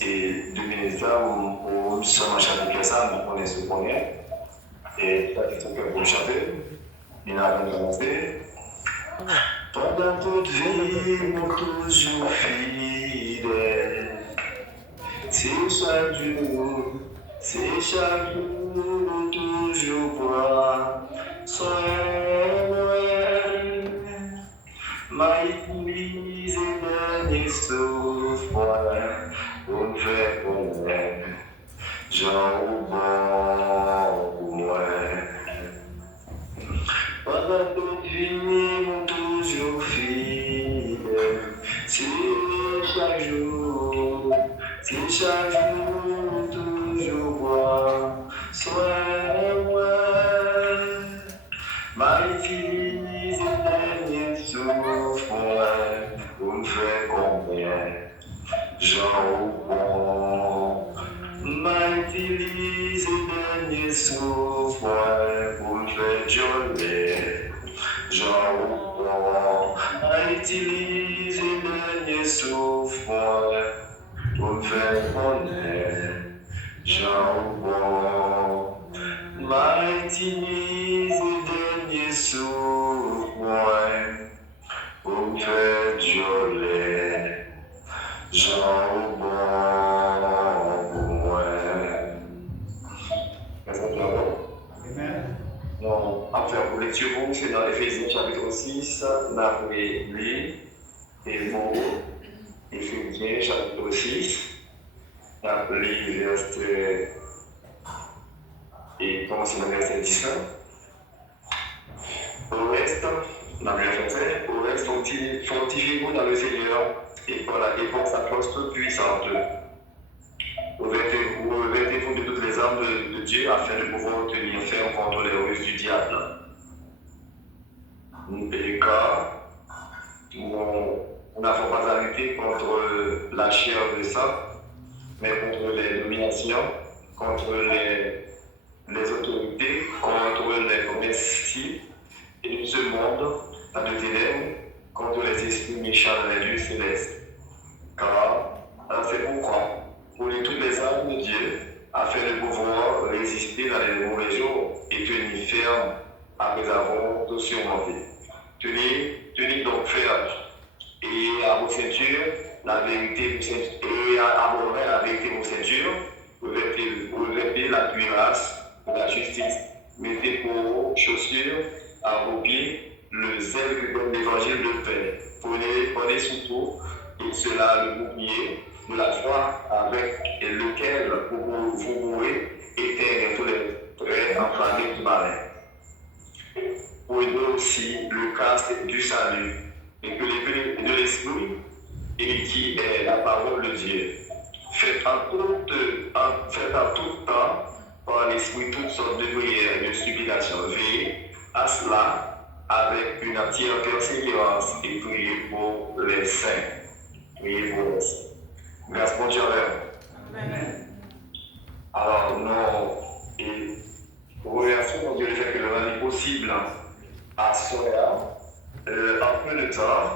et 2 minutes là, où sommes chanter ça, on est ce qu'on est. Et ça, c'est ce que vous chantez. Il a commencé. Pendant toute vie, mon toujours fidèle. C'est chaque jour, toujours quoi. Soyez ma église est dernier souffle, pour me faire connaître, j'en bon pour moi. Pendant toute vie, mon toujours fidèle, c'est chaque jour, toujours moi, soyez moi. Ma église est dernier souffle, pour me faire combien j'en bon. Ma église est dernier souffle, pour me faire jolie, j'en bon. Ma église est dernier souffle, pour me faire connaître, j'en bon. Ma église est dernier souffle, pour me faire jolie, j'en bon pour moi. Non, après, pour lecture, c'est dans Éphésiens chapitre 6, on a lu les mots Éphésiens chapitre 6, on a lu verset et commencer le verset 19. Au reste, dans le verset, au reste, fortifiez-vous dans le Seigneur et pour sa force toute puissante. Revêtez-vous de toutes les armes de Dieu afin de pouvoir tenir ferme contre les ruses du diable. Et car nous n'avons pas à lutter contre la chair de sang, mais contre les dominations, contre les autorités, contre les commerciaux et de ce monde à de ténèbres, contre les esprits méchants dans les lieux célestes. Car c'est pourquoi, pour toutes les armes de Dieu, afin de pouvoir résister dans les mauvais jours et tenir ferme après avoir tout surmonté. Tenez donc ferme et à vos ceintures la vérité et abordez la vérité de vos ceintures, revêtez la cuirasse de la justice, mettez pour chaussures à vos pieds le zèle de l'évangile de paix. Prenez surtout et cela le bouclier de la foi avec lequel vous pourrez éteindre tous les traits enflammés du malin. Prenez aussi le casque du salut et que l'épée de l'esprit et qui est la parole de Dieu. Faites en tout temps par l'esprit toutes sortes de prières et de supplications. Veillez à cela avec une entière persévérance et priez pour les saints. Priez pour les saints. Grâce pour Dieu. Amen. Alors, nous remercions Dieu le fait que le rendre possible à cela, un peu de temps,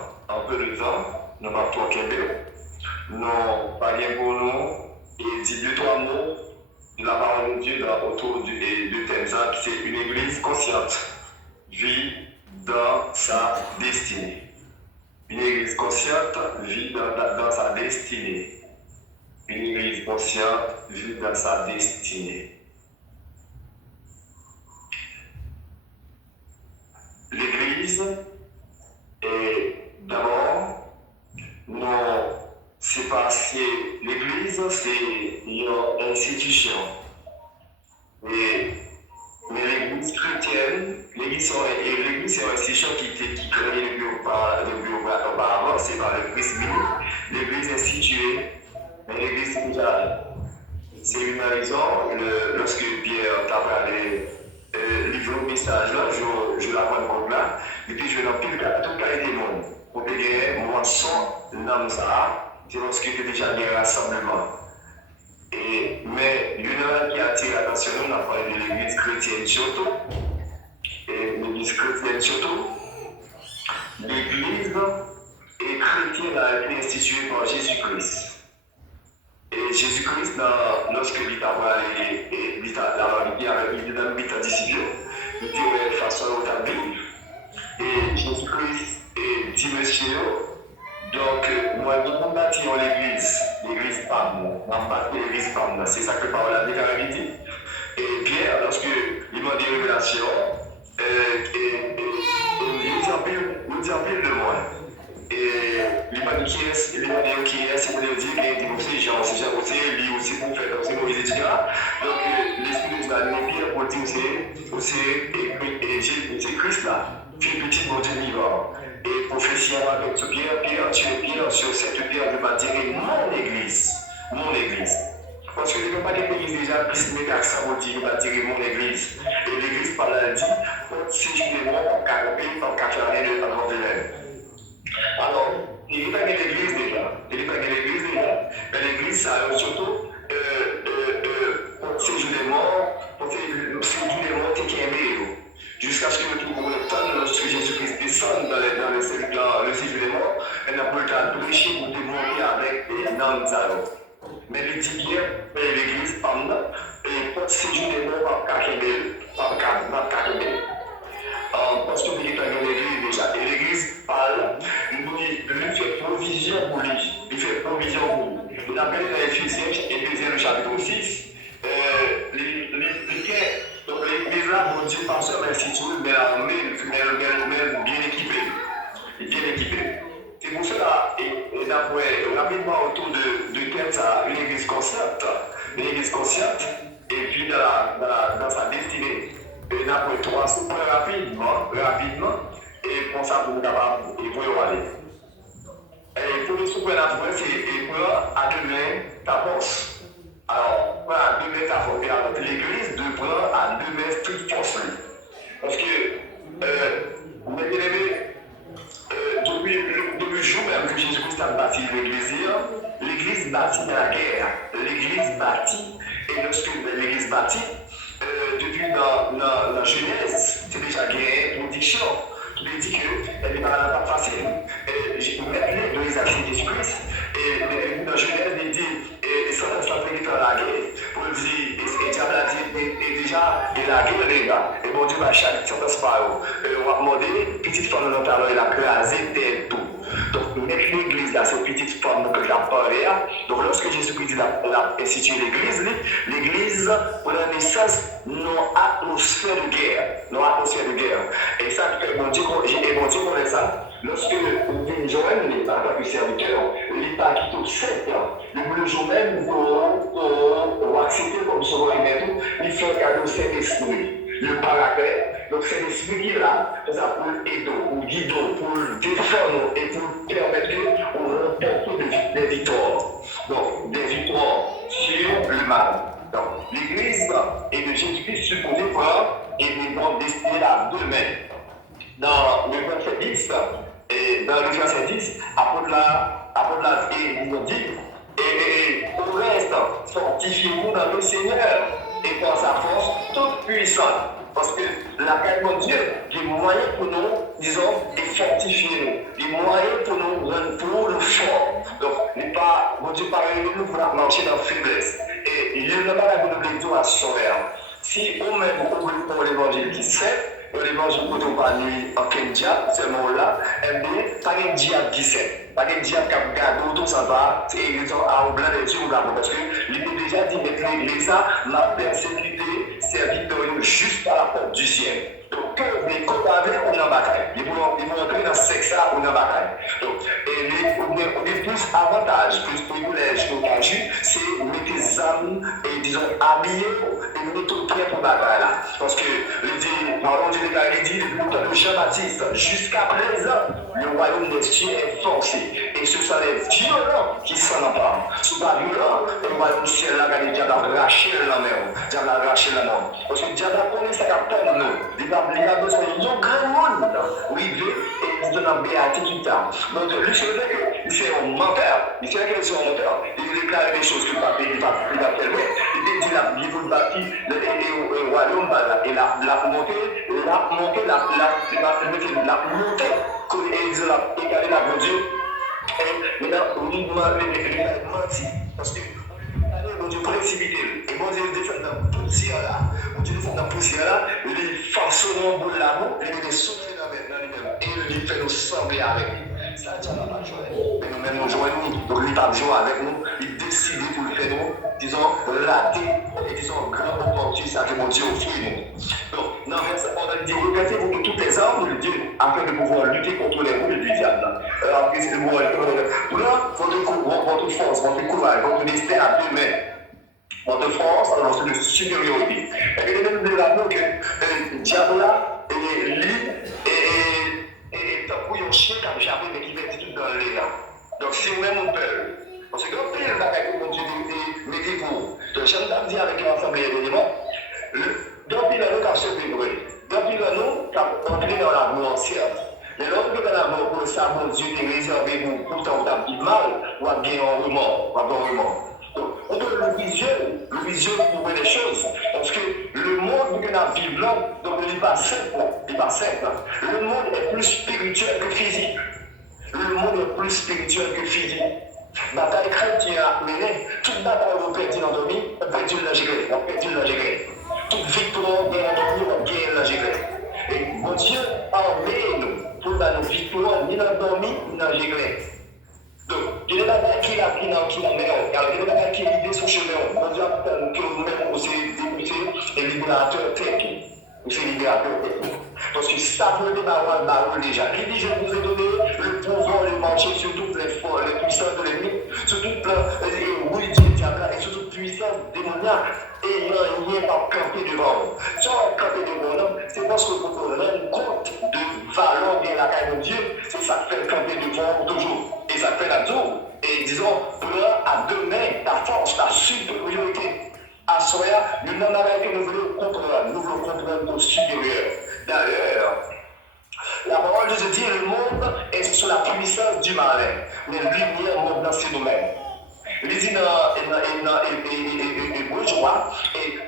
nous n'avons pas nous parlons pour nous et dit 2-3 mots de la parole de Dieu autour du thème ça, c'est une église consciente, vit dans sa destinée. Une église consciente vit dans sa destinée. Une église consciente vit dans sa destinée. L'église est d'abord, c'est parce que l'église c'est une institution. Mais l'église chrétienne, l'église c'est une institution qui créée depuis auparavant, c'est par le Christ. L'église instituée, mais l'église c'est déjà là. C'est une raison, lorsque Pierre t'a parlé, livre le message là, je la prends compte là, et puis je vais dans tout qualité du monde. Pour te dire, moi, sans l'homme ça, c'est lorsque tu es déjà bien rassemblement. Mais l'une qui attire l'attention, on a parlé de l'église chrétienne surtout. Et l'église chrétienne surtout, l'église est chrétienne a été instituée par Jésus-Christ. Et Et Jésus-Christ, lorsque il a parlé, il était dans le disciple, il dit ouais, façon au tablier. Et Jésus-Christ dit monsieur, donc moi, je bâti l'église Pam, on bâti l'église Pam, c'est ça que Paul a dit. Et Pierre, lorsque il m'a dit révélation, il dit en pile de moi. Et il m'a dit qui est, il m'a dit qui est, c'est pour dire qu'il est aussi Jean, c'est Jean aussi, lui aussi pour faire, c'est Moïse, etc. Donc l'Esprit de Dieu a mis Pierre pour dire c'est Christ là, puis petit bon Dieu vivant. Et prophétie avec ce Pierre, sur cette pierre, je bâtirai mon église. Mon église. Parce que je ne peux pas dire l'église déjà, plus mais accent pour dire je bâtirai mon église. Et l'église, par là, dit, si je voulais moi, on n'a qu'à faire l'année de la. Alors, il n'est pas que l'église déjà. Mais l'église, ça a surtout c'est du démon qui est aimé. Jusqu'à ce que nous trouvions le temps de lorsque Jésus-Christ descende dans le séjour des morts, elle n'a pas le temps de prêcher pour démontrer avec les noms de mais il dit bien, l'église, et pour séjour des morts, pas parce que vous êtes dans l'église déjà. Et l'église parle, lui fait provision pour lui. Il fait provision pour lui. Il appelle dans Éphésiens, Éphésiens le chapitre 6. Donc l'église là, mon Dieu, pas seulement instituée, mais bien équipée. Bien équipée. C'est pour cela, et d'après, rapidement autour de thème, ça, une église consciente. Une église consciente, et puis dans sa destinée. Et d'après 3 points rapidement, et pour ça, vous êtes capable, et pour y aller. Et pour le sous-point d'après, c'est pour à demain ta force. Alors, pour à demain ta force. Et alors, l'église de prendre à demain toute force. Parce que, vous m'avez aimé, depuis le jour même que Jésus-Christ a bâti l'église bâtit dans la guerre. L'église bâtit, et lorsque l'église bâtit, depuis dans la Genèse, c'est déjà guerre, production. Qui veut dire qu'elle n'est pas facile. Mettre les deux actions de Jésus-Christ, et dans Genèse, il dit, et ça va faire la guerre, pour dire, et diable a dit, déjà, et la guerre, les gars, et bon Dieu va chaque sentence par eux. On va demander, petite femme dans notre talent, il a crasé tout. Donc, mettre l'église là, cette petite forme que j'ai parlé. Donc, lorsque Jésus-Christ a institué l'église pour la naissance, non atmosphère de guerre. Et ça, bon Dieu connaît ça. Lorsque une Joël n'est pas que serviteur, il n'est pas qui tout sept. Le jour même, pour accepter comme son roi et il fait un cadeau Saint-Esprit. Le paraclet, donc c'est l'esprit qui est là, pour aider, pour guider, pour défendre et pour permettre de remporter des victoires. Donc, des victoires sur le mal. Donc, l'église et de Jésus-Christ supposé prendre et des bons destinés à demain. Dans le verset 10, apôtre la vie nous dit, et au reste, fortifiez-vous dans le Seigneur et dans sa force toute puissante. Parce que la paix de Dieu, les moyens pour nous, disons, de fortifier nous, les moyens pour nous rendre plus fort. Donc, mon Dieu parle de nous pour marcher dans la faiblesse. Et il n'y a pas la bonne lecture à sauver. Si on met beaucoup pour l'évangile qui sait, l'évangile pour nous parler en quel diable, ce mot-là, pas un diable qui sait. Pas un diable qui a gardé tout ça va, c'est une raison à au blanc des yeux ou là, parce que il est déjà dit, mettre l'église là, la persécuté, serviteur juste à la porte du ciel. Donc, que les condamnés, on est en bataille. Ils vont entrer dans ce sexe-là, on est en bataille. Donc, on est plus avantage, plus privilège au cas c'est mettre les âmes et disons habillés et mettre au pied pour la bataille là. Parce que, pardon, il dit, le temps de Jean-Baptiste, jusqu'à présent, le royaume des cieux est forcé. Et ce sont les violents qui s'en emparent. Ce n'est pas violent, le royaume du ciel là, le diable a arraché la main. Diable a arraché la main. Parce que le diable a connu sa capitale, nous. Il a besoin de grand monde. Oui, et il donne un béatitude. Donc, lui, c'est vrai qu'il est un menteur. Il sait qu'il est un menteur. Il déclare des choses qu'il ne peut pas faire. Il dit la Bible bâtit le royaume et la montée, égaler la Dieu. Et maintenant, il m'a menti. Parce que Dieu précipité. Et bon Dieu descend dans la poussière là. Bon Dieu descend dans la poussière là. Il façonne pour l'amour. Il est soufflé dans lui-même. Et il fait nous sembler avec lui. Ça, Dieu n'a pas joué. Mais nous-mêmes, nous jouons. Donc, il n'a pas joué avec nous. Il décide pour le faire nous. Disons, rater. Et disons, grand opportunité, ça que mon Dieu offre nous. Donc, dans le verset, on a dit, regardez-vous de toutes les armes de Dieu, afin de pouvoir lutter contre les roues du diable. Après, c'est le mot. Votre force, votre courage, votre destin à deux mains. Votre force, alors c'est de supériorité. Et bien, nous devons rappeler que le diable là, lui, et tant qu'il y a un chien qui a échappé, mais qui fait tout dans l'air. Donc, si vous-même on peut, parce que quand il va avec mon Dieu, mettez pour. Donc, j'aime dire avec l'ensemble des éléments, donc il a nous qu'à se débrouiller. Donc il a nous qu'à entrer dans la mort science. Mais lorsque dans la mort, pour ça, mon Dieu est réservé pour ton temps qui mal, ou à gagner un remords, ou à un remords. Donc, on peut le visuel pour voir les choses. Parce que le monde que nous vivons là, donc il n'est pas simple. Le monde est plus spirituel que physique. Le monde est plus spirituel que physique. Bataille chrétienne a mené, toute bataille on perd dans le vie, on perd dans la gérer. Toute victoire, on gagne on gagne la gérer. Et mon Dieu a emmené nous pour dans nos victoires, ni dans le dormi, ni dans la gérer. Donc, il y a des bagages qui la meilleure. Alors, il y a des bagages qui l'idée sur le chemin. Mon Dieu a que nous-mêmes aussi débuter et libérateur technique. Ou c'est libérateur technique. Parce que ça peut être barreau déjà. Il dit, je vous ai donné le pouvoir de marcher sur toutes les puissances de l'ennemi, sur toutes les rouilles du diable et sur toute puissance démoniaque. Et il n'y a rien à camper devant nous. Si on va camper devant nous, c'est parce que vous vous rendez compte de valeur de la caille de Dieu. C'est ça qui fait camper devant nous toujours. Et ça fait la tour. Et disons, prends à deux mains ta force, ta supériorité. À soi, nous n'en avons que nous voulons comprendre nos supérieurs. D'ailleurs, la parole de Dieu dit le monde est sous la puissance du malin. Les lumières montent dans ses domaines. Il dit dans Hébreux, je crois, et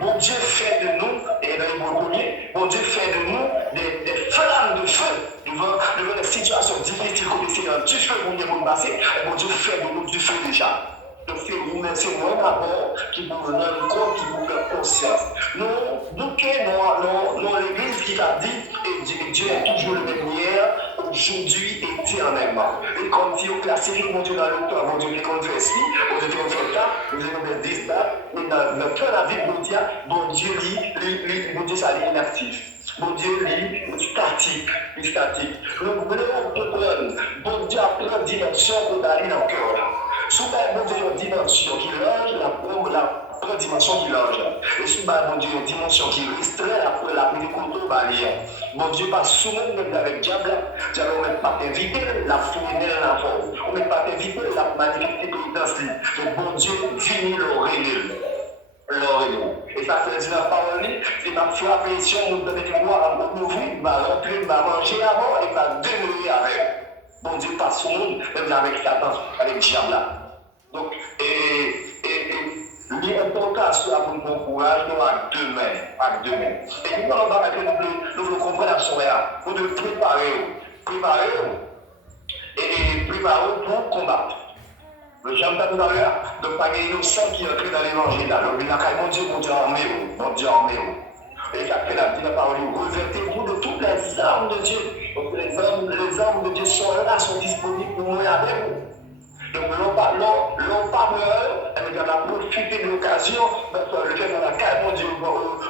bon Dieu fait de nous, et dans les premiers, bon Dieu fait de nous des flammes de feu devant des situations difficiles comme c'est un petit feu pour nous passer, et bon Dieu fait de nous du feu déjà. Donc c'est moi d'abord qui vous rendre compte, qui vous fait conscience. Nous, l'église qui t'a dit, et Dieu est toujours le même hier, aujourd'hui et éternellement. Et comme dit au classique, mon Dieu dans le temps, mon Dieu qui compte ici, mon Dieu qui compte le temps, nous avons des 10 dates, et dans le cœur de la vie, mon Dieu lit, mon Dieu ça lit inactif. Mon Dieu lit, statique. Nous voulons comprendre, bon Dieu a plein de dimensions qu'on a dans le cœur là. Souvent, bon Dieu a une dimension qui longe, la dimension qui longe. Et souvent, bon Dieu a une dimension qui restreint la couteau barrière. Mon Dieu passe souvent même avec le diable, on ne met pas inviter la fouine la forme. On ne met pas inviter la magnifique pénitence. Donc, bon Dieu finit l'oreille. Et ça fait la parole, c'est ma frappe si on nous donne des lois à nous ouvrir, va rentrer, va manger avant et va demeurer avec. Bon Dieu passe au monde, même avec Satan, avec le diable là. Donc, l'important c'est pour nous courage, nous à deux mains. Et nous, on va nous comprendre à ce moment-là, pour nous préparer pour combattre. Le j'aime pas tout à l'heure, de ne pas gagner innocent qui entre dans l'évangile. Alors, il a mon Dieu armé. Et ça fait la parole, revêtez-vous de toutes les armes de Dieu. Donc les armes de Dieu sont là, sont disponibles pour nous avec vous. Donc l'on pas peur, on a profité de l'occasion, le fait qu'on a carrément dit,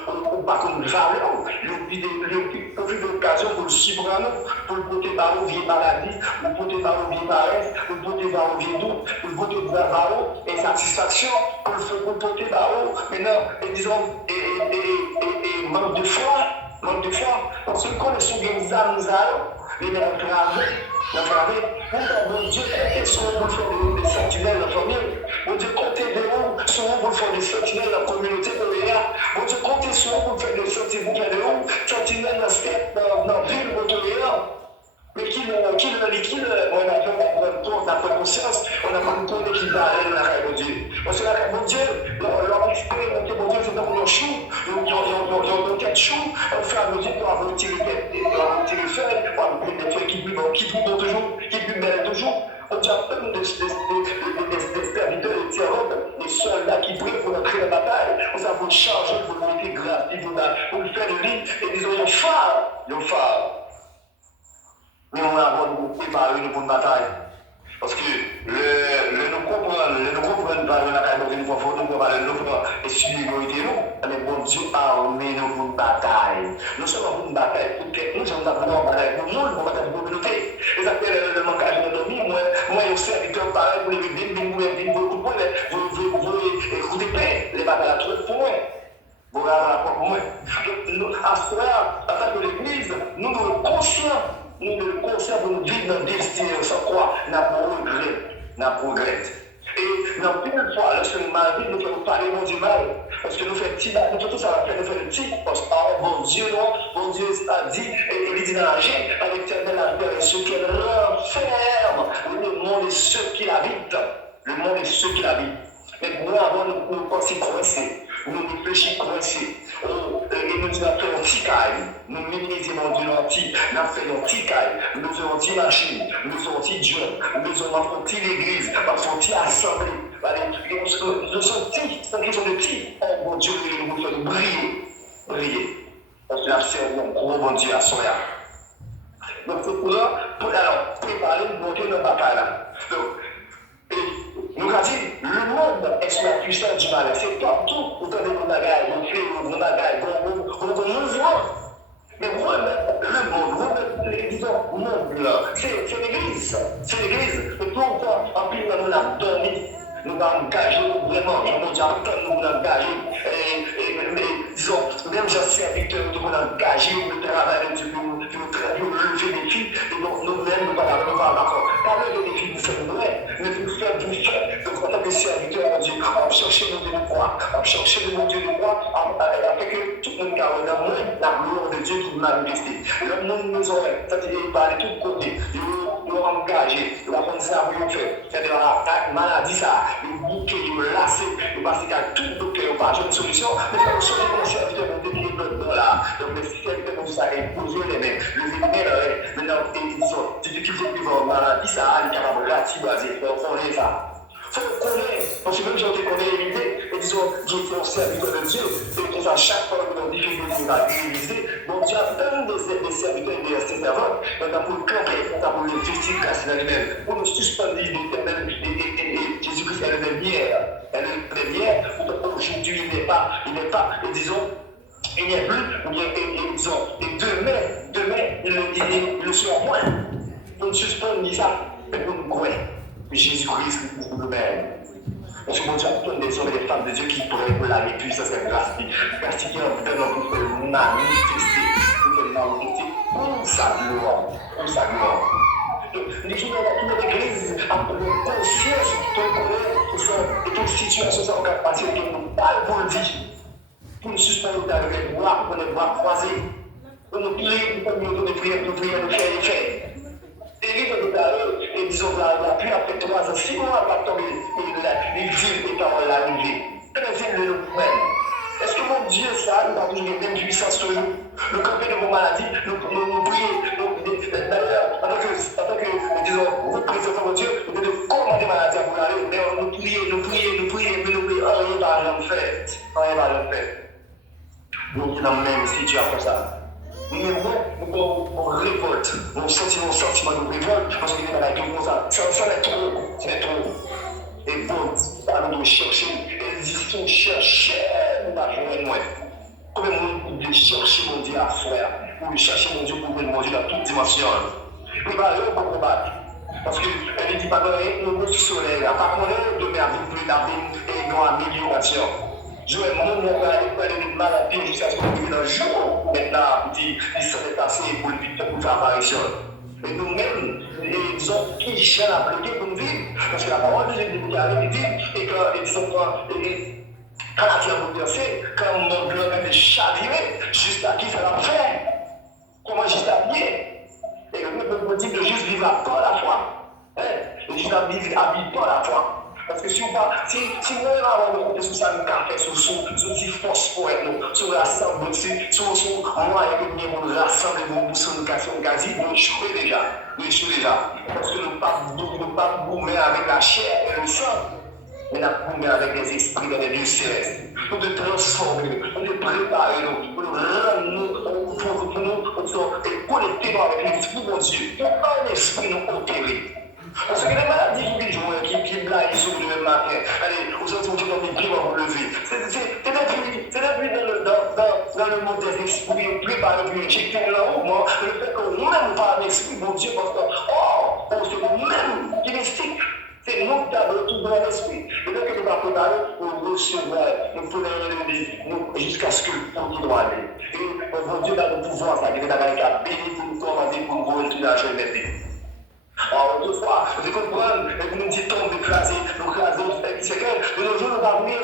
on pas comme valeur, on profite de l'occasion pour le surprendre, pour le porter par aux vieilles maladies, pour le porter par aux vieilles paresses, pour le porter par aux vieilles doutes, pour le porter par aux insatisfaction, pour le porter par aux, maintenant, et disons, et manque de foi, parce que quand on est sur des âmes, les mêmes travées, mon Dieu, comptez sur vous pour faire des sentinelles dans la famille. Mon Dieu, comptez sur vous pour faire des sentinelles dans la communauté de l'Éa. Mon Dieu, comptez sur vous pour faire des sentinelles dans la ville de l'Éa. Mais qui on a pas conscience, on n'a pas compris qui va aller dans la caille de Dieu. Parce que la caille de Dieu, leur expérimenté, mon Dieu, c'est dans leur chou, ils ont quatre choux, on fait à mesure pour avoir tiré feuilles, pour avoir des feuilles qui puent toujours, qui puent belles toujours. On dit à plein de serviteurs et de servantes, les pour changer, pour mettre grâce, pour faire de lui, et disons, il phare. Mais on va avoir nous préparer nous pour une bataille. Parce que nous comprenons pas la bataille, nous comprenons pas et supériorité, mais bon Dieu a armé nous pour une bataille. Nous sommes pour une bataille pour que nous sommes pour une bataille pour le monde, pour une bataille pour la communauté. Et ça fait le manquage de nos vies. Moi, je suis serviteur pareil pour les vies, vous écoutez pas les batailles à trop pour moi. Vous regardez la porte pour moi. À ce moment-là, en tant que l'Église, nous sommes conscients. Nous devons conscients pour nous vivre notre destinée sans quoi n'a progrès. Et dans une fois, lorsque nous m'arrivons, nous faisons parler mon Dieu mal. Parce que nous faisons petit, nous tout ça va faire, nous faisons petit. Parce que bon Dieu a dit, et il dit dans la Genèse, à l'Éternel la terre et ceux qui renferment le monde et ceux qui l'habitent. Le monde et ceux qui l'habitent. Mais nous, avant, nous pensons coincés. Nous réfléchissons coincés. Et nous disons, fait un petit caille. Nous minimisons mon Dieu l'anti. Nous avons fait un petit caille. Nous avons un petit machine. Nous avons un petit job. Nous avons un petit église. Nous avons un petit assemblée. Nous sommes petits. C'est une question de petits. Oh mon Dieu, il nous fait briller. Parce que nous avons un gros bon Dieu à soi. Donc, c'est pour là, alors, préparer, monter notre bataille là. Donc, nous avons dit, le monde est sous la puissance du mal. C'est partout où vous avez vos bagailles, vos faits, vos bagailles, vos mouvements. Mais le monde, disons, monde là, c'est l'église. C'est l'église. Et tout le temps, en plus, nous avons dormi. Nous avons engagé vraiment, nous avons engagé. Mais disons, même j'ai serviteur, nous avons engagé pour travailler, pour lever des filles. Et donc, nous-mêmes, nous allons encore. Pas lever des filles, nous sommes vrais, mais pour faire du fait. Donc, en tant que serviteur, on dit, on va chercher nos Dieu de croix, on va chercher le Dieu de croix, afin que tout le monde garde la gloire de Dieu qui nous manifesté. Le monde nous aurait, c'est-à-dire, il va de tous côtés. Nous engagés, nous avons ça pour nous faire. C'est-à-dire, la maladie, ça, le bouquet, il lâché, il passe à tout le docteur, on va une solution, mais ça nous sauve les serviteurs, on devient là. Donc, les serviteurs, nous ça poser les mains, lever les mains, maintenant, disons, difficulté devant maladie, ça, il est capable de ratiboiser, on connaît ça. Il faut connaître, parce que même si on te connaît l'idée, et disons, Dieu est un serviteur de Dieu, et que à chaque fois que nous avons difficulté à réaliser, bon Dieu a donné des serviteurs et des servantes, maintenant pour le camper, pour le vestir grâce dans lui-même, pour nous suspendre l'éternel, et Jésus-Christ est la lumière. Elle est la lumière, aujourd'hui il n'est pas, et disons, il n'y a plus, ou bien, et disons, et demain, il le sera moins. Pour nous suspendre ça, mais pour nous croire. Jésus-Christ pour nous-mêmes. Parce que mon Dieu a donné des hommes et des femmes de Dieu qui pourraient pour la puissance et grâce, grâce qui est en train pour que manifester, pour sa gloire, Donc, l'église a conscience de toute situation, ça va passer de nous parler pour le dire, pour nous suspendre avec les bras, pour les bras croisés, pour nous prier, pour nous prier, nous faire. Et disons, puis après 3 ans, 6 mois, pas tomber, les villes et paroles arrivées. Très bien, est-ce que mon Dieu, ça, nous avons toujours les mêmes puissances que nous? Le camper de vos maladies, nous prions, d'ailleurs, en tant que, disons, représentant de Dieu, nous devons commander les maladies à vous aller, mais nous prions, mais nous prions, rien va jamais faire. Nous sommes dans la même situation ça. Mais moi, on révolte, on sentiment de révolte, parce qu'il y a des choses comme ça. Ça est trop. Et bon, ça nous doit chercher, et ils sont cherchés, nous n'avons moins. Comment on peut chercher mon Dieu à faire, pour chercher mon Dieu dans toute dimension. Préparer pour combattre. Parce qu'elle ne dit pas que nous sommes soleil, pas qu'on est demain avec plus d'avenir et une amélioration. Je vais parler de maladie jusqu'à ce qu'on vive dans le jour. Maintenant, il s'en est passé pour faire apparition. Et nous-mêmes, disons, qui cherchent à appliquer pour nous vivre. Parce que la parole de Dieu dit, et que, disons, quand la terre vous versez, quand mon blanc est chaviré, juste à qui ça va faire? Comment juste à pied? Et le peuple me dit de juste vivre à part la foi. Juste à vivre à la foi. Parce que si vous avez un sur ça, nous café, sur ce phosphore, sur l'assemblée, sur moyen que nous rassemblons sur nous casser, nous échouons déjà. Parce que nous ne pouvons pas gommer avec la chair et le sang. mais nous avons avec des esprits dans les lieux célestes. Pour te transformer, pour te préparer, pour nous rendre pour nous connecter avec l'esprit de Dieu. Pour un esprit nous opérer. Parce que les maladies qui blaguent sur le même matin, allez, vous êtes qui ont des primes à vous lever. C'est depuis dans le monde des esprits, préparé pour injecter l'enroulement, le fait qu'on même pas l'esprit de Dieu, parce que, c'est nous-mêmes qui mystique. C'est nous qui avons tout dans l'esprit. Et donc, nous va préparer pour recevoir, nous jusqu'à ce que le temps doit aller. Et mon Dieu va nous pouvoir, ça, il va nous bénir pour nous commander pour nous retourner à la jeunesse. Alors, autrefois, vous comprenez, et nous dit tombe, écraser, c'est que de nos jours, nous va venir,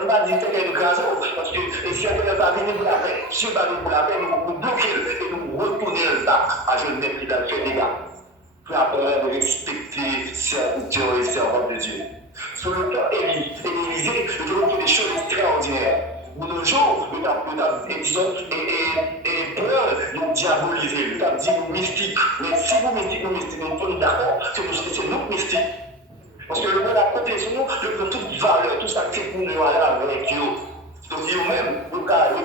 nous va dire que nous écraser, parce que si quelqu'un va venir pour la paix, si on va venir pour la paix, nous bloquer et nous retourner là, à jeunesse qui a fait des gars. Pour apprendre à respecter serviteurs et servantes de Dieu. Sur le plan Élysée, nous avons fait des choses extraordinaires. De nos jours, nous avons peur de diaboliser, nous avons dit mystique. Mais si vous mystique, nous sommes d'accord que c'est nous mystique. Parce que le monde a côté sur nous, le prend toute valeur, tout ça fait pour nous aller avec Dieu. Donc, nous-mêmes, nous allons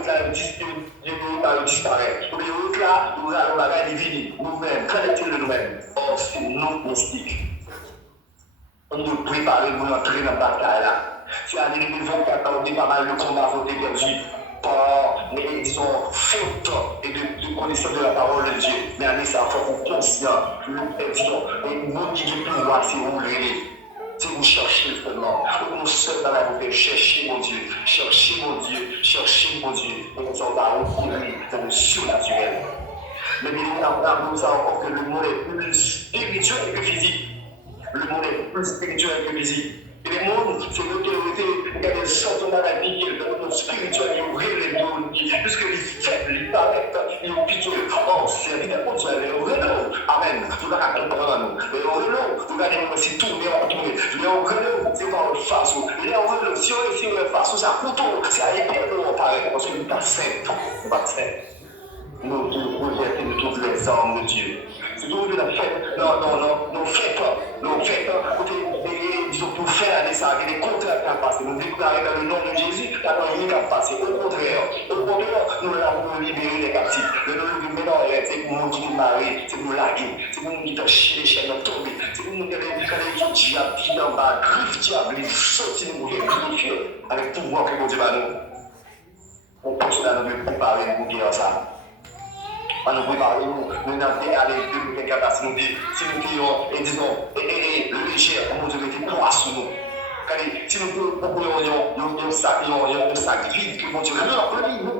disparaître. Nous allons la divine, nous-mêmes, connecter nous-mêmes. Or, c'est nous mystique. On nous prépare pour entrer dans la bataille là. Si l'année 2024, on est pas mal de combats pour perdu par les disons fautes et de connaissance de la parole de Dieu. Mais année ça, il faut qu'on conscient, et nous qui avons pouvoir, c'est vous le c'est vous chercher seulement. Nous sommes dans la vie, chercher mon Dieu, chercher mon Dieu, chercher mon Dieu. Et nous sommes dans le surnaturel. Mais nous avons encore que le monde est plus spirituel que physique. Le monde est plus spirituel que physique. Et le monde, c'est l'autorité, il y a des sortes de maladies qui sont dans le spirituel, ils ouvrent les mondes, puisque les faibles, les paraîtres, ils ont pitié. Or, c'est évidemment spirituel, et au renom, amen, nous allons comprendre. Et au renom, nous allons aussi tourner en tourner. Et au renom, c'est par le face. Et au renom, si on est sur le face, c'est à couteau, c'est à épée, on paraît, parce que nous ne sommes pas saints. Nous ne sommes pas saints. Nous projetons de toutes les armes de Dieu. C'est tout la fête. Non, nous faisons, disons, pour faire aller ça, il y a des contraires qui ont passé. Nous déclarons dans le nom de Jésus, il n'y a rien qui a passé. Au contraire, nous allons libérer les captifs. Le nom de maintenant, c'est pour nous qui nous marier, c'est pour nous laguer, c'est pour nous qui t'ont chier les chaînes, tomber, c'est pour nous qui ont dit diable qui en bas, griffe diable, il sortit nous vérifier avec tout le pouvoir que mon Dieu va nous. On continue à nous préparer pour guérir ça. On nous prépare, nous n'avons aller de capacité, si nous faisons, et disons, légère, comme nous devons poids sur nous. Si nous pouvons un sac vide que mon Dieu remplit nous,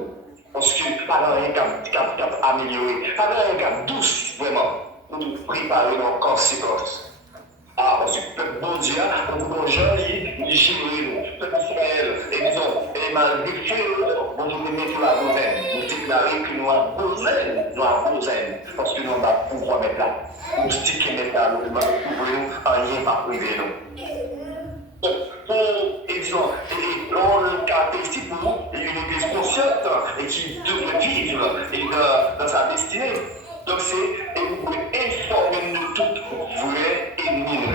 parce que pas rien qui a amélioré, pas rien qui a douce, vraiment, nous devons préparer nos conséquences. Ah, parce que le peuple bon Dieu, on vous donne joli, nous gérer nous, peuple Israël, et disons, et malgré que on nous met la douzaine, nous déclarer que nous avons douzaine, parce que nous n'avons pas pouvoir mettre là. Nous sticker mettre là, nous demandons pour nous, rien pas privé nous. Donc, et disons, et dans le caractéristique pour nous, il y a une église consciente et qui devrait vivre dans sa destinée. Donc c'est, et vous pouvez informer de toute vraie ennemie.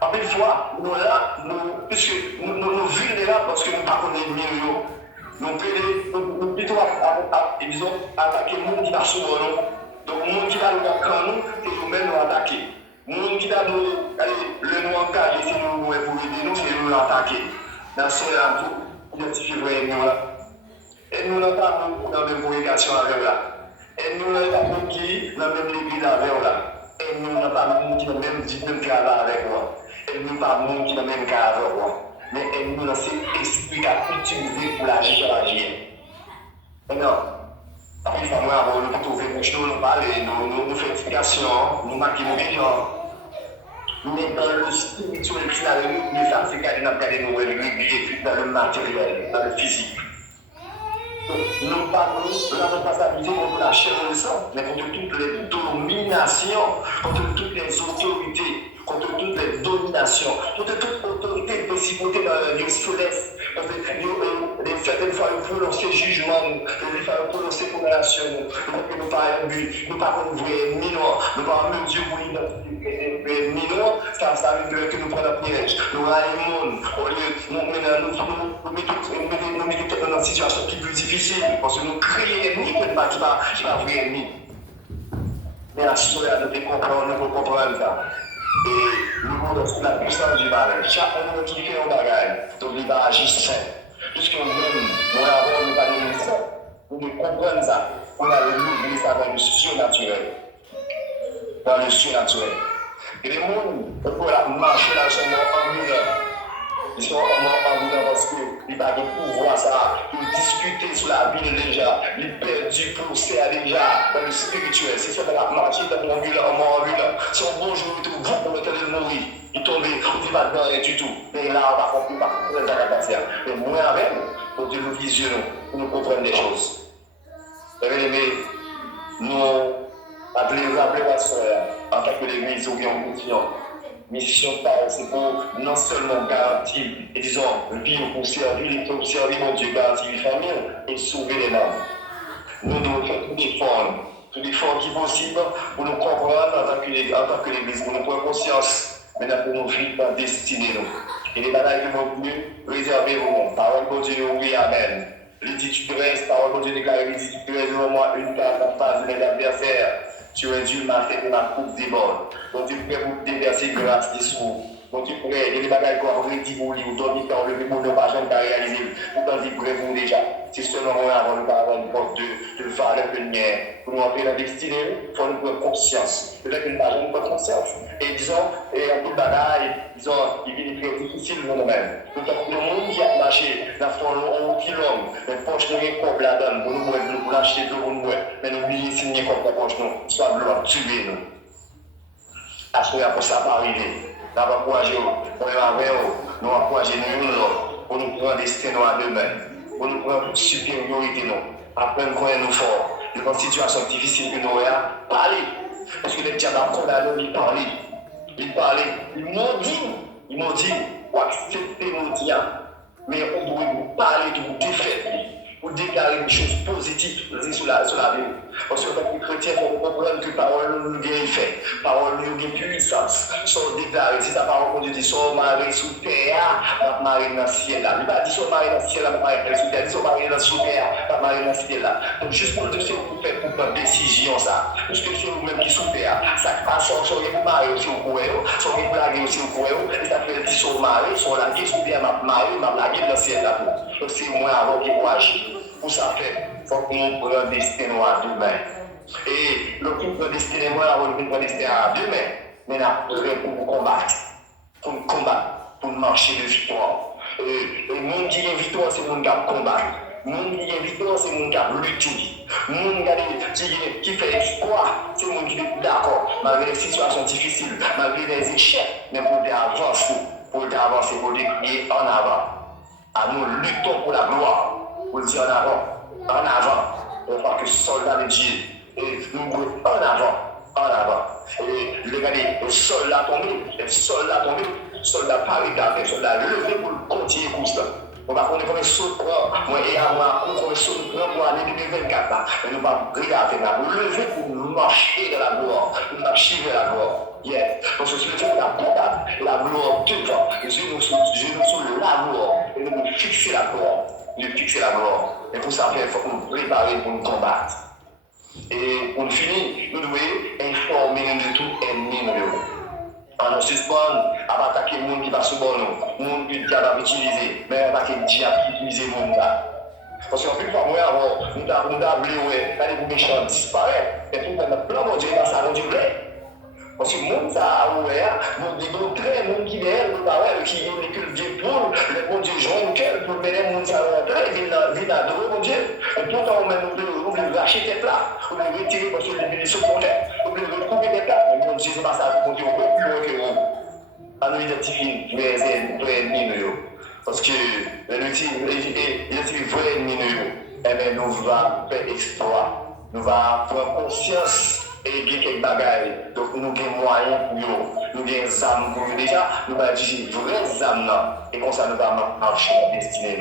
En une fois, nous là, puisque nous vulnérables parce que nous ne connaissons pas l'ennemi, nous plutôt disons, attaquer le monde qui va sur nous. Donc le monde qui va nous attaquer, c'est nous-mêmes nous attaquer. Le monde qui va nous, le nous engager, c'est nous pour aider nous, c'est nous attaquer. Dans ce cas-là, nous identifier le vrai ennemi là. Et nous n'avons pas dans la même communication avec là. Et nous n'avons pas de qui dans la même église avec là. Et nous n'avons pas de monde qui dans le même cadre avec moi. Et nous n'avons pas de monde qui dans le même cadre avec moi. Mais nous avons cet esprit à utiliser pour l'agir. Maintenant, il faut avoir nous trouver nous parler, nous faire explication, nous marquer nos visions. Mais dans le spirituel, mais ça, c'est qu'elle n'a pas de nous dans le matériel, dans le physique. Nous n'avons pas s'abuser contre la chair et le sang, mais contre toutes les dominations, contre toutes les autorités, contre toutes les dominations, contre toute autorité et possibilité dans le lieu céleste, contre les certaines fois, nous prononcer jugement, nous faire prononcer condamnation, nous ne pas nous voir ennemi, nous pas mesure pour identifier ennemi, ça veut dire que nous prenons le piège, nous raillons le monde, au lieu nous mettons dans une situation qui est plus difficile, parce que nous créons ennemi qui n'est pas vrai ennemi. Mais la situation, nous devons comprendre ça. Et nous devons dans la puissance du barrage. Chaque monde qui fait un bagage, donc il va agir sain. Puisque nous-mêmes, nous avons pas de mission, nous comprenons ça. On a le ça dans le surnaturel. Dans le surnaturel. Et les gens, ils peuvent marcher là, ils sont ambulants. Ils sont ambulants parce qu'ils n'ont pas de pouvoir ça, pour discuter sur la vie déjà, ils perdent du procès déjà dans le spirituel. C'est ça, la marche dans mon ambulant. Si on bonjour, il te vous pour le mourir. Il tombe, on dit pas de rien du tout. Mais là, on va comprendre, on va comprendre. Mais moi, avec, pour Dieu nous visionnons, pour nous comprendre des choses. Vous avez aimé, nous appelons la soeur en tant que l'église où on mission. Mission c'est pour non seulement garantir, et disons, vie pour servir mon Dieu, garantir les familles et sauver les âmes. Nous devons faire tout l'effort qui est possible pour nous comprendre en tant que l'église, pour nous prendre conscience. Maintenant, pour nous vivre dans la destinée. Et les batailles que mon Dieu réservez vous. Parole de Dieu, oui, amen. Les dit tu restes, parole de Dieu déclare, il dit tu restes au moins une carte en face de mes adversaires. Tu es Dieu, ma tête et ma coupe déborde. Donc tu pourrais vous déverser grâce des sous. Donc tu pourrais, il y a des bagages qu'on aurait dit pour lui, ou dormir quand on le fait pour ne pas jamais réaliser. Pourtant, il pourrait vous déjà. C'est seulement on a le parole une porte de valeur de lumière. Pour nous entrer dans la destinée, il faut nous prendre conscience. Peut-être que nous n'avons pas conscience. Et disons, et un peu de bagaille, disons, il est très difficile pour nous-mêmes. Donc le monde qui a marché, dans le fond, on qui l'homme, mais poche nous est comme la donne, pour nous lâcher de pour nous, mais nous oublier si nous est comme la poche nous, soit blanc, tuer nous. À ce moment-là, pour ça pas arriver. Nous avons encouragé, nous encouragé nous pour nous prendre destin à demain, pour nous prendre supériorité nous, apprendre qu'on est nous fort. Dans une situation difficile que nous avons, parler. Parce que les diables ont ils parlaient. Ils m'ont dit, pour accepter nos diables. Mais on doit vous parler de vous défaire, pour déclarer des choses positives sur la vie. Parce que les chrétiens vont comprendre que parole nous gagne fait, parole nous gagne puissance. Sont déclarés, si ta parole dit, sont mariés sous terre, pas mariés dans le ciel là. Il va dire, sont mariés dans le ciel là, pas mariés sous terre, sont mariés dans le terre, pas mariés dans le ciel là. Donc juste pour dire, c'est vous faites pour prendre décision ça. Parce que c'est vous-même qui sous terre. Ça passe, sont vous mariés aussi au courant, sont vous blagués aussi au courant, et ça fait dire, sont mariés, sont lagués sous terre, m'a marié, m'a blagué dans le ciel là. Donc c'est moi avant qui courage. Pour ça faire, il faut que nous prenions le destin à demain. Et le coup de destin avant de prendre le destin à demain, mais nous pour combattre, pour marcher de victoire. Et le monde qui est victoire, c'est le monde qui a combattre. Le monde qui est victoire, c'est le monde qui a lutté. Le monde qui fait espoir, c'est le monde qui est d'accord, malgré les situations difficiles, malgré les échecs, mais pour avancer, pour crier en avant. À nous luttons pour la gloire. Pour dire en avant, on voit que soldat de Dieu, et nous en avant. Et regardez, le soldat tombé, soldat paré, soldat levé pour continuer pour ça. On va connaître combien de sauts moi et à moi, combien de sauts pour l'année 2024, mais nous va regarder, nous lever pour marcher dans la gloire, pour marcher vers la gloire. Yes. Parce que si nous la gloire devant, les genoux sur la gloire, et nous fixer la gloire. Et pour ça, il faut nous préparer pour nous combattre. Et pour finir, nous devons informer de tout ennemi. On nous suspend à attaquer le monde qui va se borner, le monde qui va utiliser, mais on va utiliser le monde là. Parce qu'en plus, moi, avant, nous avons oublié, quand les méchants disparaissent, et tout le monde, plein de Dieu dans sa du blé. Parce que le monde ça a ouvert, nous très monde qui est le parole, qui est le Dieu pour, le bon Dieu joint cœur, pour mener le monde ça a ouvert, il vient à adorer mon Dieu. Et pourtant, on veut lâcher tête là, on veut retirer parce que les bénédictions sont là, on veut couper tête là. Mais mon Dieu, c'est pas ça, mon Dieu, on peut plus loin que vous. À nous identifier vrai ennemi. Parce que identifier vrai ennemi, eh bien, nous va faire exploit, nous va prendre conscience. Et il y a quelques bagailles, donc nous avons moyens pour eux, nous avons des âmes pour eux déjà, nous allons utiliser vraies âmes là, et comme ça nous allons marcher dans la destinée.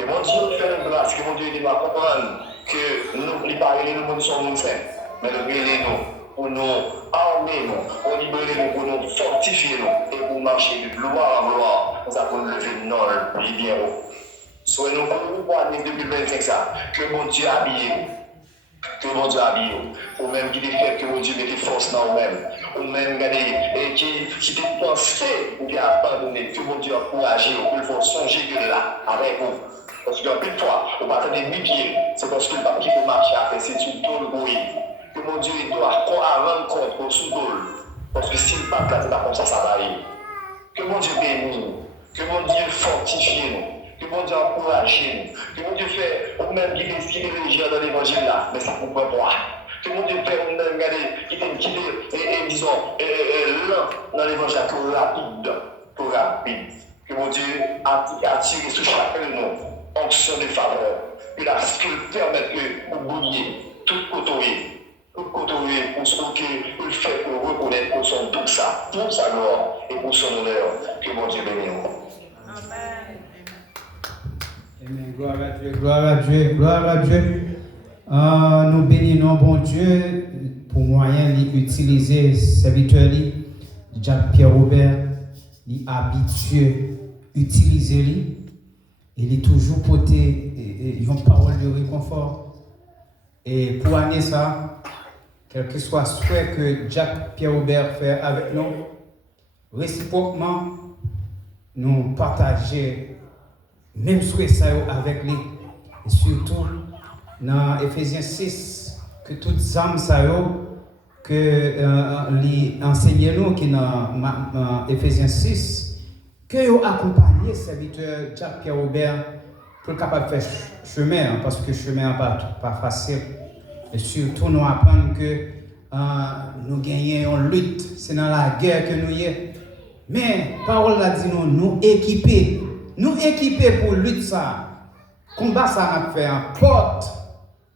Que mon Dieu fait une grâce, que mon Dieu va comprendre que nous n'oublions pas, nous sommes saints, mais nous nous pour nous armer, pour libérer nous, pour nous fortifier nous, et pour marcher de gloire en gloire, nous avons levé nos bien haut. Soyez nous pour l'année 2025 ça, que mon Dieu habille. Que mon Dieu habille, ou même qui fait que mon Dieu mette force dans nous-mêmes, ou même qui te pensé ou bien abandonné, que mon Dieu a encouragé, ou qu'il faut songer que là, avec vous. Parce qu'un peu de fois, on va attendre 8 pieds, c'est parce que le pape qui peut marcher après, c'est sous le dos. Que mon Dieu doit rendre compte sous le parce que s'il ne pas là, c'est pas comme ça, ça va aller. Que mon Dieu bénisse nous, que mon Dieu fortifie nous. Que mon Dieu encourage nous, que mon Dieu fait, ou même qui est religieux dans l'évangile là, mais ça ne comprend pas. Que mon Dieu fait, ou même qui est, disons, lent dans l'évangile, pour rapide. Que mon Dieu attire sur chacun de nous, onction de faveur, que la permette que vous bouilliez, tout côtoyer pour ce qu'il fait pour reconnaître pour son tout ça, pour sa gloire et pour son honneur. Que mon Dieu bénisse nous. Amen. Amen. Gloire à Dieu, gloire à Dieu, gloire à Dieu. Nous bénissons bon Dieu pour moyen d'utiliser serviteur Jacques Pierre Robert, il habitué utiliser lui. Il est toujours porté une parole de réconfort. Et pour amener ça, quel que soit ce que Jacques Pierre Robert fait avec nous, réciproquement, nous partageons même souhait ça avec lui. Et surtout, dans Ephésiens 6, que toutes âmes ça que les enseignants nous qui dans Ephésiens 6, que vous accompagnez serviteur Jacques Pierre Robert pour capable de faire chemin, parce que le chemin n'est pas facile. Et surtout, nous apprenons que nous gagnons en lutte, c'est dans la guerre que nous y sommes. Mais, parole a dit nous équiper. Nous équiper pour lutte ça. Combat ça a fait un porte.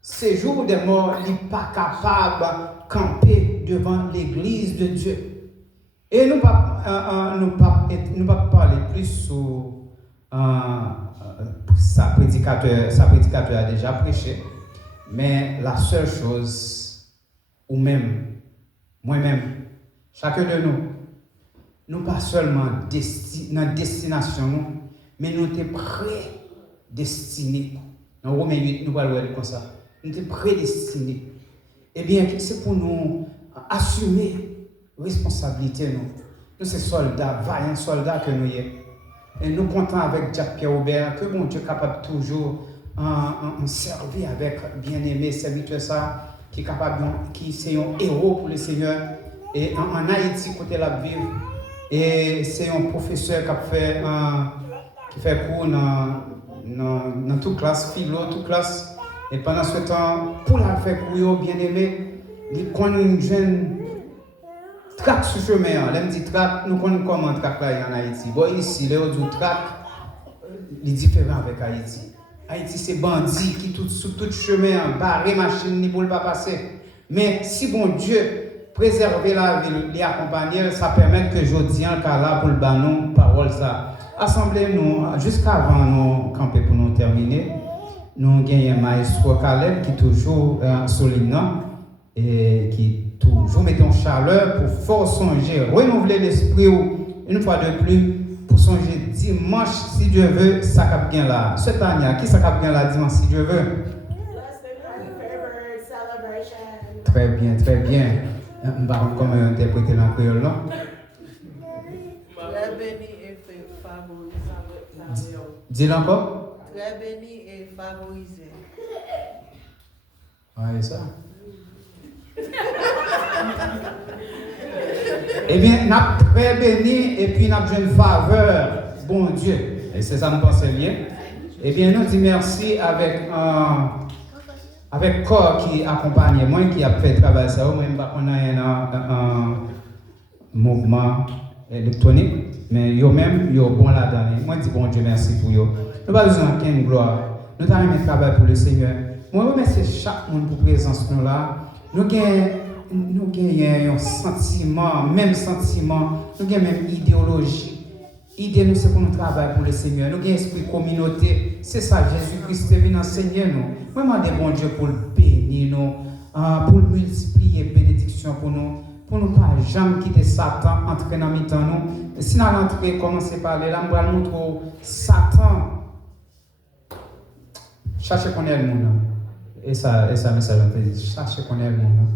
Séjour des morts, il n'est pas capable de camper devant l'église de Dieu. Et nous ne pas parler plus sur sa prédicateur a déjà prêché. Mais la seule chose, ou même, moi-même, chacun de nous pas seulement dans destination, mais nous sommes prédestinés. Dans Romains 8, nous allons dire comme ça. Nous sommes prédestinés. Eh bien, c'est pour nous assumer responsabilité. Nous sommes soldats, vaillants soldats que nous sommes. Et nous comptons avec Jacques Pierre Robert, que mon Dieu est capable toujours de servir avec bien-aimé serviteur ça, qui est capable, qui c'est un héros pour le Seigneur. Et en Haïti, côté la ville, et c'est un professeur qui fait cours dans toute classe, philo, toute classe. Et pendant ce temps, pour la faire cours, bien-aimé, il connaît une jeune traque sur le chemin. Là, dit traque, nous connaissons comment traque là en Haïti. Bon, ici, là, on dit traque, il est différent avec Haïti. Haïti, c'est bandit qui sur tout chemin, barré machine, ni pour ne pas passer. Mais si bon Dieu préserver la ville, les accompagner, ça permet que je dis en cas là pour le banon, parole ça. Assemblez-nous, jusqu'avant nous camper pour nous terminer. Nous gagnons Maestro Caleb qui est toujours soulignant et qui toujours met en chaleur pour fort songer, renouveler l'esprit une fois de plus pour songer dimanche si Dieu veut, ça cap bien là. Ce Tania, qui ça cap bien là dimanche si Dieu veut? Très bien, très bien. Je ne sais pas comment interpréter la créole là. Très béni et favorisé. Dis-le encore. Très béni et favorisé. Ouais, ça. Eh bien, nous sommes très bénis et puis nous avons une faveur, bon Dieu. Et c'est ça nous pensons bien. Eh bien, nous disons merci avec corps qui accompagne moi, qui a fait travail ça, même pas qu'on a un mouvement électronique, mais yo même yo bon là-dedans. Moi dis bon Dieu merci pour yo. Nous pas besoin de gloire. Nous avons un travail pour le Seigneur. Moi remercie chaque monde pour présence nous là. Nous gagnons un sentiment, même sentiment, nous gagnons même idéologie. Idée nous c'est pour nous travailler pour le Seigneur. Nous avons un esprit communauté. C'est ça, Jésus-Christ est venu enseigner nous. Moi, je demande bon Dieu pour le bénir nous, pour multiplier bénédiction pour nous pas jamais quitter Satan, entrer dans mi-temps nous. Si nous allons entrer, commencer par parler, là, nous allons montrer Satan. Cherchez qu'on est le monde. Et ça message dit, cherchez qu'on est le monde.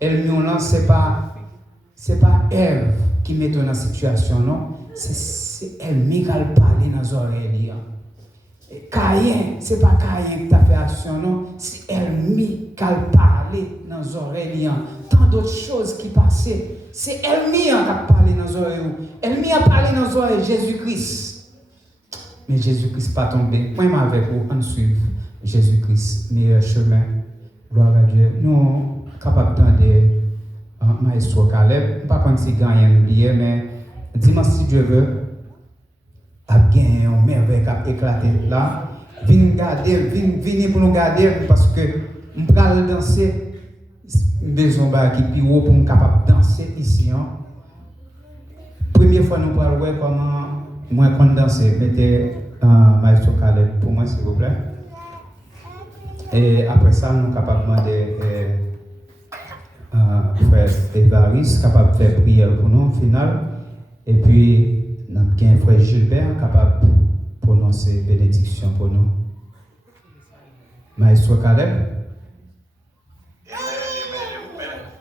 Et le monde, c'est pas Ève qui met dans la situation, non. C'est elle qui a parlé dans les oreilles. Caïn, c'est pas Caïn qui a fait action, non. C'est elle qui a parlé dans les oreilles. Tant d'autres choses qui passaient. C'est elle qui a parlé dans les oreilles. Elle a parlé dans les oreilles Jésus-Christ. Mais Jésus-Christ n'est pas tombé. Moi, je avec vous, on suit Jésus-Christ, meilleur chemin. Gloire à Dieu. Nous sommes capables d'entendre Maestro Caleb. Pas comme si gagnant oublié, mais dimanche, si Dieu veut, a gagné une merveille qui a éclaté là. Venez pour nous garder parce que nous allons danser. Besoin qui est plus haut pour nous capable de danser ici. Première fois, nous allons voir comment moi qu'on danse. Mettez Maestro Caleb pour moi, s'il vous plaît. Et après ça, nous sommes capables de demander frère Évariste, capable de faire prière pour nous, au final. Et puis, nous avons frère Gilbert, capable de prononcer bénédiction pour nous. Maestro Caleb.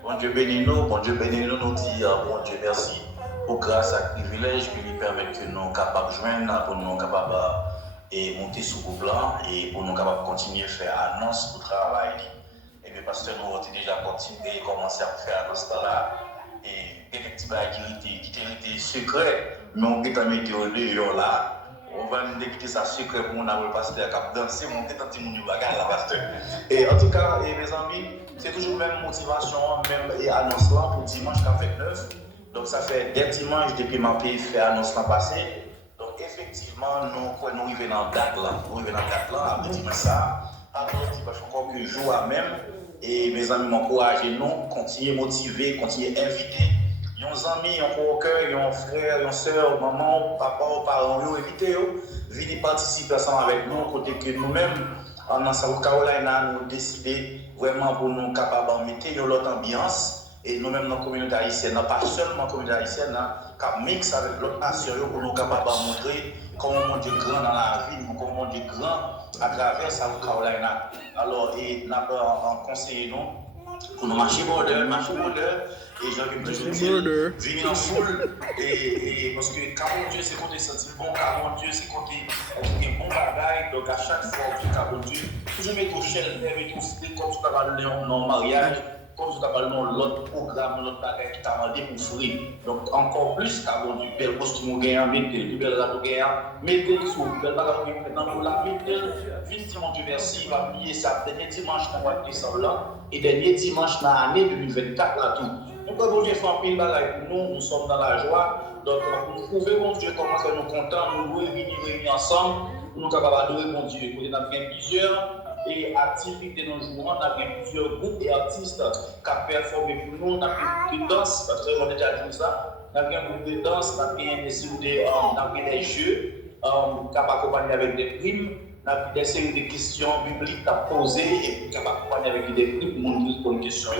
Bon Dieu bénit nous, bon Dieu bénit nous, nous dit bon Dieu merci pour grâce et privilège qui lui permet que nous sommes capables de joindre, pour nous capables de monter sous le plan et pour nous capables de continuer à faire annonce pour le travail. Et bien, parce que nous avons déjà continué, commencé à faire annonce là, et effectivement, qui était secret, mais on peut en mettre au dehors là. On va nous décliner ça secret pour nous, le pasteur qui a dansé, monter dans le bagage là, pasteur. Et en tout cas, mes amis, c'est toujours la même motivation, même annonce là pour dimanche 29. Donc ça fait des dimanches depuis ma pays fait annonce l'an passé. Donc effectivement, nous arrivons dans la date là. Nous arrivons dans la date là, après dimanche ça. Après dimanche encore que jour à même. Et mes amis m'encouragent, nous, continuer motiver, continuer inviter. Ils ont des amis, ils ont un cœur, ils ont un frère, ils ont une soeur, maman, papa, parents, ils ont invité, venez participer ensemble avec nous, côté que nous-mêmes, en South Carolina, nous décidons vraiment pour nous capables de mettre l'autre ambiance. Et nous-mêmes, dans la communauté haïtienne, pas seulement la communauté haïtienne, qui mix avec l'autre nation pour nous capables de montrer comment on est grand dans la vie, comment on est grand à travers South Carolina. Alors, nous avons conseillé nous pour nous marcher border, et j'ai envie de toujours dire, venir en foule, et parce que quand mon Dieu, c'est côté sentir bon, quand mon Dieu, c'est côté bon bagaille, donc à chaque fois, quand mon Dieu, toujours mettre au chêne, mettre au fil, comme tu as parlé en mariage, comme tu as parlé dans l'autre programme, l'autre bagaille qui t'a demandé pour souffrir. Donc encore plus, quand mon Dieu, belle costume gagnant, mettez, belle la gagnant, mettez sous, belle bagaille maintenant pour la mettez, vite mon Dieu, merci, va plier ça, dernier dimanche dans le mois de décembre là, et dernier dimanche dans l'année 2024 là tout. Donc, bon Dieu fait un pile bagaille pour nous, nous sommes dans la joie. Donc, nous prouvons, mon Dieu, comment que nous comptons, nous réunir ensemble, pour nous capables d'adorer, mon Dieu. Nous avons plusieurs activités dans le jour, nous avons plusieurs groupes et artistes qui ont performé pour nous, nous avons une danse, parce que on a déjà dit ça, nous avons un groupe de danse, nous avons des jeux, qui accompagnés avec des primes. Nous avons des séries de questions bibliques à poser et qui accompagnent avec des primes pour nous poser des questions.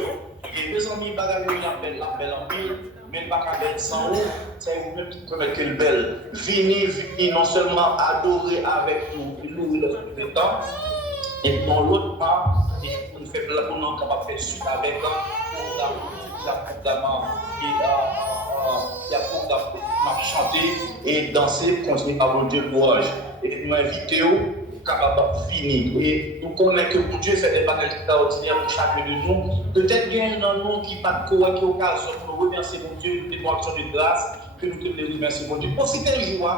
Et mes amis, bagaille la belle en pile, mais le bagaille sans eau, c'est vous-même qui pouvez mettre une belle. Venez non seulement adorer avec nous le temps, et dans l'autre part, on fait là pour nous capable de faire suite avec la programme qui a pour chanter et danser, continuer à mon Dieu courage. Et nous invitons capable de finir. Et nous connaissons que mon Dieu fait des bagages extraordinaires pour chacun de nous. Peut-être qu'il y a un nom qui n'est pas correct, qui est occasion pour nous remercier mon Dieu, pour des actions de grâce, que nous devons remercier mon Dieu. Profitez du jour.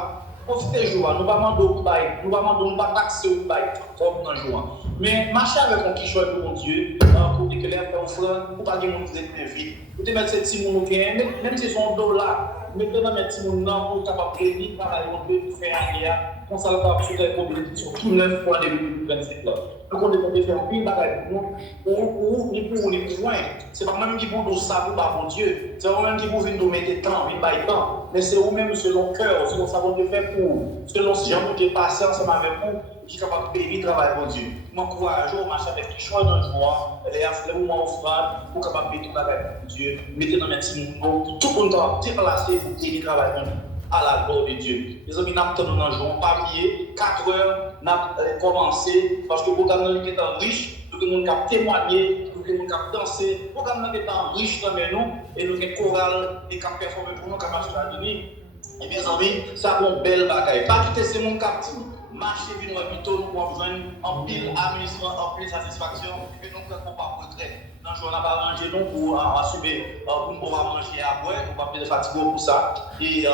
Profitez du jour. Nous ne pouvons pas taxer au bail comme dans le jour. Mais marchez avec un qui choisit pour mon Dieu, pour déclarer un offrande, pour pas que mon Dieu ait vite. Pour te mettre cette petite monde, même si c'est $1, mettez dans mes petits mouvements pour capable prévenir, travailler un peu, pour faire un guerre, comme ça, on va faire des compétitions tout neuf pour 2027. Donc, on est de faire une bagaille pour nous point. C'est pas même qui pour nous ça pour bon Dieu. C'est pas même qui pour nous mettre temps, temps. Mais c'est vous-même selon cœur, selon ça qu'on fait pour, selon si j'en ai passé ensemble avec vous, qui est capable de payer travail pour Dieu. M'encourage au marché avec les choix d'un joie, les moments offrants pour capable de payer tout travail pour Dieu. Mettez dans mes petits mouvements, tout le monde déplacé pour payer travail pour nous. À la gloire de Dieu. Les amis, nous avons dans le jour, pas oublier, 4 heures, nous avons commencé, parce que le programme est riche, tout le monde a témoigné, tout le monde a dansé, le programme est riche dans nous, et nous avons chorale et qui performé pour nous, qui a donné. Et bien, amis, ça a une belle bagaille. Pas quitter ces mondes captifs, marcher vers nous hôpitaux, nous avons besoin en pile amusement, en pile satisfaction, et nous ne pouvons pas retrait. Dans le jour, on n'a pas rangé nous pour assumer, pour nous manger à boire, on va pas fatiguer pour ça. Et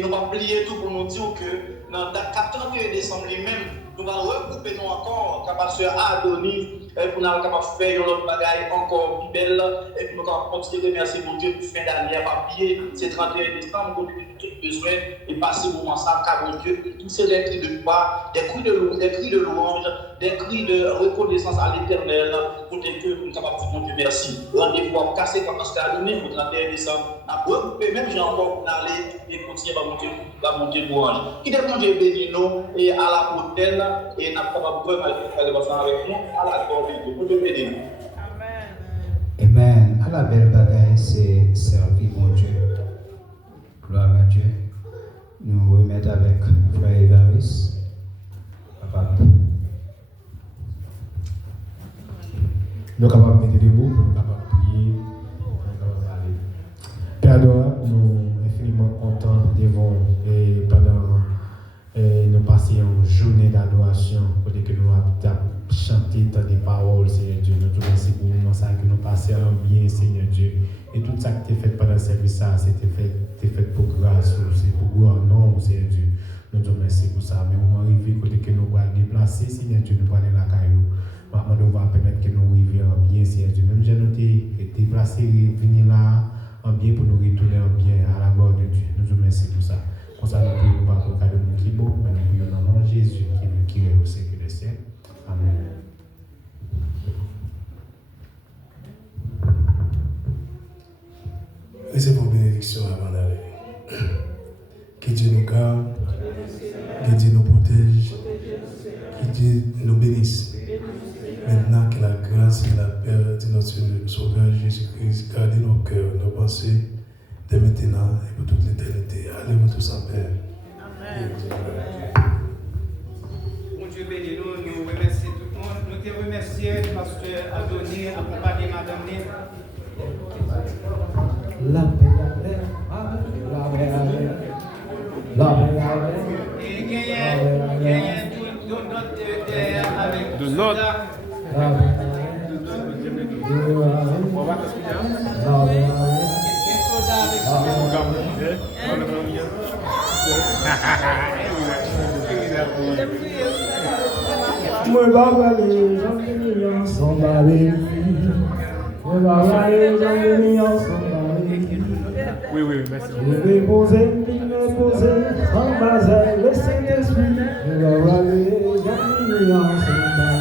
nous allons oublier tout pour nous dire que dans le 31 décembre lui-même, nous allons regrouper nous encore, capable de faire Adonis, pour nous capable de faire l'autre bagaille encore plus belle, et pour nous allons continuer de remercier mon Dieu pour fin d'année à papier, c'est 31 décembre, nous avons tout besoin et passer un moment sans car mon Dieu, tous ces cris de joie, des cris de louange, des cris de reconnaissance à l'éternel, pour que nous sommes capables de dire mon Dieu merci. Rendez-vous à casser comme ça à donner pour 31 décembre. Nous avons regrouper, même j'ai encore pour aller et continuer à monter louange. Qui dépend de bénir nous et à la prochaine, et nous sommes capables de faire ensemble avec nous à la gloire de Dieu. Pour te bénir. Amen. À la belle bagaille, c'est servir mon Dieu. Gloire à Dieu. Nous remettons avec Frère Évariste. Papa. Nous sommes capables de mettre des mots, nous sommes capables de prier, nous sommes capables de parler. Père adorable, nous sommes infiniment contents devant et pendant nous passer une journée d'adoration, pour que nous avons chanté tant des paroles, Seigneur Dieu. Nous te remercions pour nous, ça que nous passions bien, Seigneur Dieu. Et tout ça qui était fait pendant le service, c'était fait pour grâce, c'est pour gloire, non, Seigneur Dieu. Nous te remercions pour ça. Mais on va arriver côté que nous allons déplacer, Seigneur Dieu, nous allons aller la caillou. Maintenant, nous va permettre que nous arrivions bien, Seigneur Dieu. Même si nous été déplacés, venir là en bien pour nous retourner en bien à la gloire de Dieu. Nous te remercions pour ça. Comme ça, nous prions pas pour le cas de mon qui beau, mais nous prions dans le nom de Jésus qui est au siècle des siècles. Amen. Recevons bénédiction avant d'aller. Que Dieu nous garde, que Dieu nous protège, que Dieu nous bénisse. Maintenant que la grâce et la paix de notre Sauveur Jésus-Christ garde nos cœurs, nos pensées, dès maintenant et pour toute l'éternité. Allez-vous tous en paix. Amen. Mon Dieu béni nous, nous remercions tout le monde. Nous te remercions parce que Adonis accompagné Madame Nîmes. La paix, la paix, la paix. Et gagnez de notre Moi, baba, les gens mignons sont bavés. Moi, baba, les gens mignons sont bavés. Oui, merci. Je vais poser, en bas, le Saint-Esprit. Moi, baba, les gens mignons sont bavés.